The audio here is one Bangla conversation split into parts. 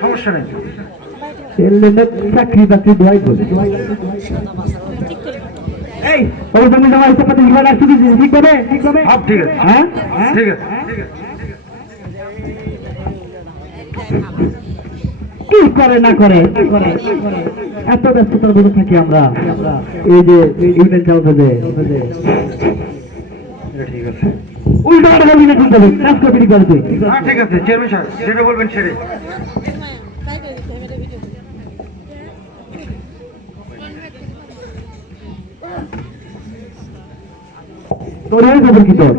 সমস্যা নেই। চাকরি বাকরি দোয়াই বলে এই ওর জন্য আমার ইচ্ছা পাতি লিখা রাখছি ঠিক হবে সব ঠিক আছে। হ্যাঁ ঠিক আছে। কি করে না করে এত ব্যস্ততার মধ্যে থাকি আমরা এই যে ইউনিয়ন চলতে ঠিক আছে। উল্টা পাল্টা বলবি না শুনতে হবে কাজ করবি করে তুই ঠিক আছে চেয়ারম্যান সাহেব যেটা বলবেন ছেড়ে তোর খবর কি তোর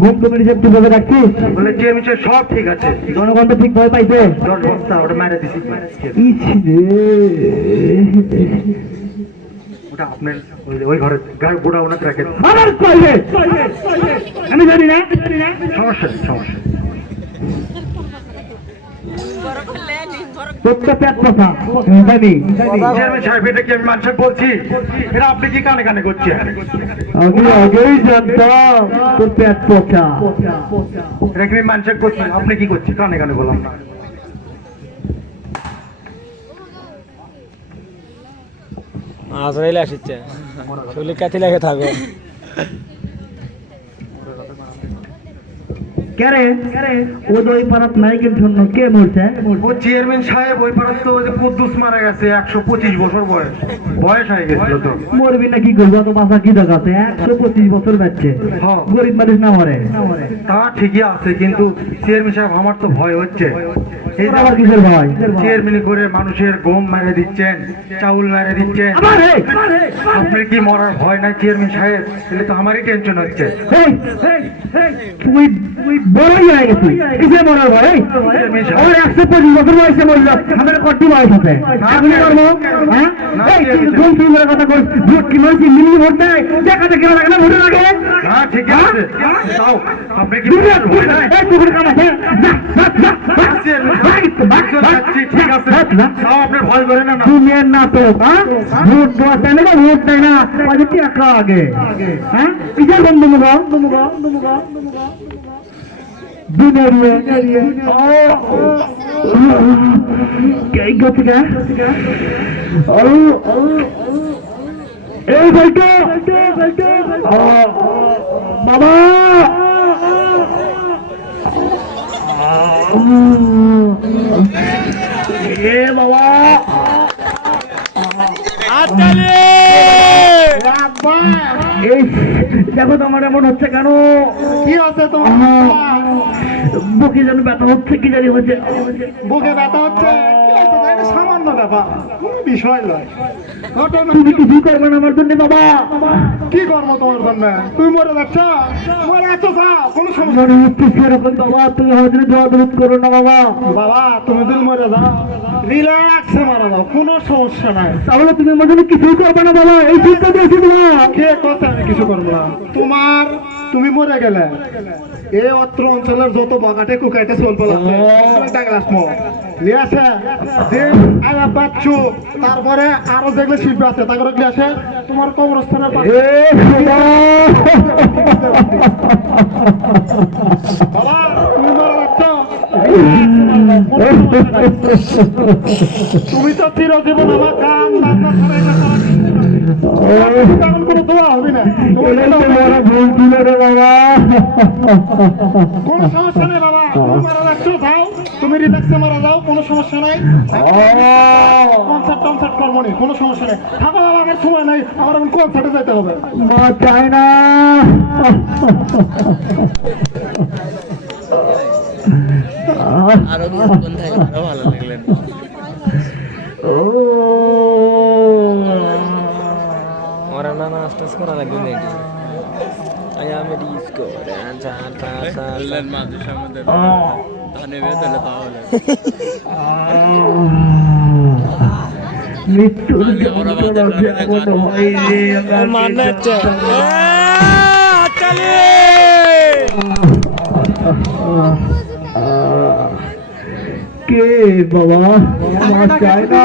মুখ কমিটি যে তুই রাখছিস বলে চেয়ারম্যান সাহেব সব ঠিক আছে। জনগণ তো ঠিক ভয় পাইছে 10 বস্তা ওটা মেরে দিছি। ওটা আপনার ওই ঘরে গোড়া ওনাতে রাখেন। আমি জানি না সমস্যা নেই সমস্যা তোরটা পেট কথা জানি চেয়ারম্যান সাহেব এটা কি আমি মানুষের বলছি? এটা আপনি কি কানে কানে করছেন? আমি আগেই জানতাম তোর পেট পচা এটা কি আমি মানুষের করছি? আপনি কি করছেন? কানে কানে বললাম না। আজরাইল আসছে চুলি কাতি লাগে থাকো কেরে ও তো ওই পাড়াত নাইকের জন্য কে মরছে ও চেয়ারম্যান সাহেব ওই পাড়ার তো ওই যে কুদ্দুস মারা গেছে 125 বছর বয়স হয়ে গেছিল তো। মরবি না কি করবো তো বাসা কি দেখাচ্ছে 125 বছর বাচ্চে হ্যাঁ। গরিব মানুষ না মরে তা ঠিকই আছে কিন্তু চেয়ারম্যান সাহেব আমার তো ভয় হচ্ছে। এই যে আবার কিসের ভয় চেয়ারম্যান করে মানুষের গম মেরে দিচ্ছেন, চাউল মেরে দিচ্ছেন, আপনার কি মরার ভয় নাই চেয়ারম্যান সাহেব? তাহলে তো আমারই টেনশন হচ্ছে। তুই বড়ই হয়ে গেছিস কিসে মরার ভয় আমার 125 বছর বয়সে মরল আমাদের কটি বয়স আছে আপনি করবো হ্যাঁ কোন সুন্দর কথা কই ভোট কি মারছি মিলি ভোট দেয় দেখা দেখে লাগে না ভোটের আগে হ্যাঁ ঠিক আছে তাও আপনি কি এই তুই কাম আছে ঠিক আছে তাও আপনি ভয় করেন না। দুনিয়ার নাটক হ্যাঁ ভোট দেওয়া চাই না ভোট দেয় না আগে কি একা আগে হ্যাঁ কিসের বন্ধু এই বলতো বাবা এ বাবা দেখো তোমার এমন হচ্ছে কেন? কি আছে তোমার? বুকে যেন ব্যথা হচ্ছে কি জানি হচ্ছে বুকে ব্যথা হচ্ছে কি আছে? এটা সামান্য ব্যাপার, কোনো বিষয় নয়। তুমি কিছু করবে না আমার জন্য বাবা? কি করবো তোমার জন্য? তুমি মরে যাচ্ছ, মরে যাচ্ছ কোনো সমস্যা মনে হচ্ছে সেরকম বাবা তুমি হয়তো দোয়া দরুদ করো না বাবা। বাবা তুমি যদি মরে যাও রিল্যাক্সে মারা যাও, কোনো সমস্যা নাই। তাহলে তুমি আমার জন্য কিছু করবে না বাবা? এই চিন্তা দিয়েছি তোমার কে কথা আমি কিছু করবো না। তুমি মরে গেলে এই অত্র অঞ্চলের যত বাগাটে কুকাইতে চলবে তারপরে আরো যেগুলো শিল্প আছে তারপরে কি আছে তোমার কবরস্থানের বাবা তুমি মরে যাচ্ছ, তুমি তো চিরজীবন আমার কাম বান্না কোনো দোয়া হবে না। কোনো সমস্যা নেই বাবা, তুমি মারা যাচ্ছ যাও, তুমি রিল্যাক্সে মারা যাও, কোনো সমস্যা নাই। কনসার্ট করবো নি, কোনো সমস্যা নেই। থাকো বাবা, আমার সময় নাই, আমার এখন কনসার্টে যেতে হবে। মা চাই না আরো ভালো লাগলেন ওরা না আস্তে আস্তে করা লাগবে নাকি আমি ডিসকো মৃত্যুর মানাচ্ছে কে বাবা? মা চায় না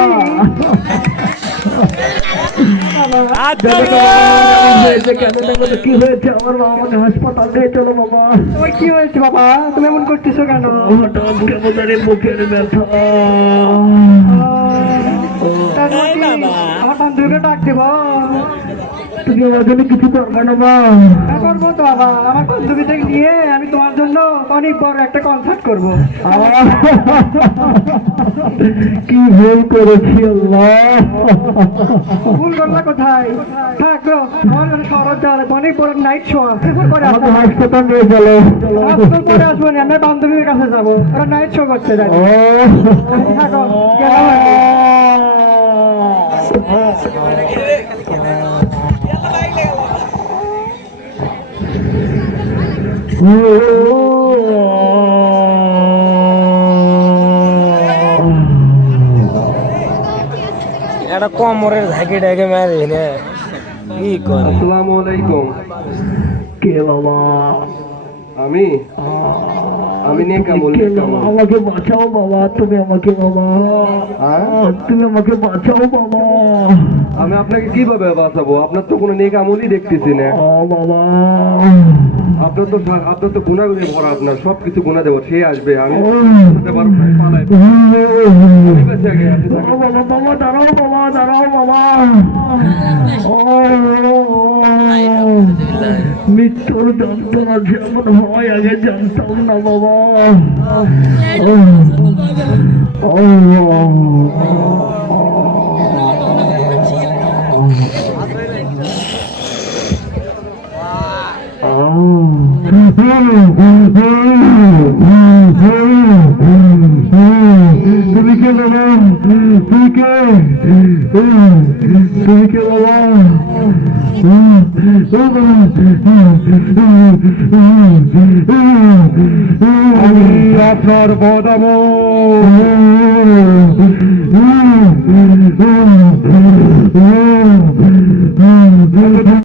কি হয়েছে আমার বাবা? আমাকে হাসপাতাল নিয়ে চলো বাবা। ওই কি হয়েছে বাবা, তুমি এমন করতেছো কেন? হঠাৎ কেমন জানি বুকের ব্যথা। তারপর কি? আমার বান্ধবীকে ডাক দেব? তুমি আমার জন্য কিছু করবে না মা? হ্যাঁ করবো তো বাবা, আমার বান্ধবীদের নিয়ে আমি তোমার জন্য অনেক বড় একটা কনসার্ট করবো। কি ভুল করেছি আল্লাহ। ভুল করলা কোথায়? থাক গো, আমার শহর যাওয়া অনেক বড় নাইট শো আছে, পরে আমাকে আসবো। হাসপাতাল নিয়ে চলো। আজকাল পরে আসবো না, আমি বান্ধবীর কাছে যাবো, ওরা নাইট শো করতে যাই। থাকো, গেলাম আমি। একটা কমরের ঝাঁকি ডাকে মারি না কি করে? আসসালামু আলাইকুম। কে বাবা? আমি নেকামুল। কে বাবা? আমাকে বাঁচাও বাবা, তুমি আমাকে বাবা, তুমি আমাকে বাঁচাও বাবা। আমি আপনাকে কিভাবে বাঁচাবো? আপনার তো কোনো নেকামুলই দেখতেছি না। ও বাবা, আপনার তো গুণা গুণে ভরা, আপনার সবকিছু গুণা দেবো, সে আসবে। আমি বলতে পারবো না, পালাই। আমি বেঁচে আগে আপনি থাকেন। ও বাবা, বাবা দাঁড়াও বাবা, দাঁড়াও বাবা। ও মৃত্যুর যন্ত্রণা যেমন হয় আগে জানতাম না বাবা। তুমি কে বাবা? তুমি কে? তুমি কে বাবা? আমি আপনার বদাম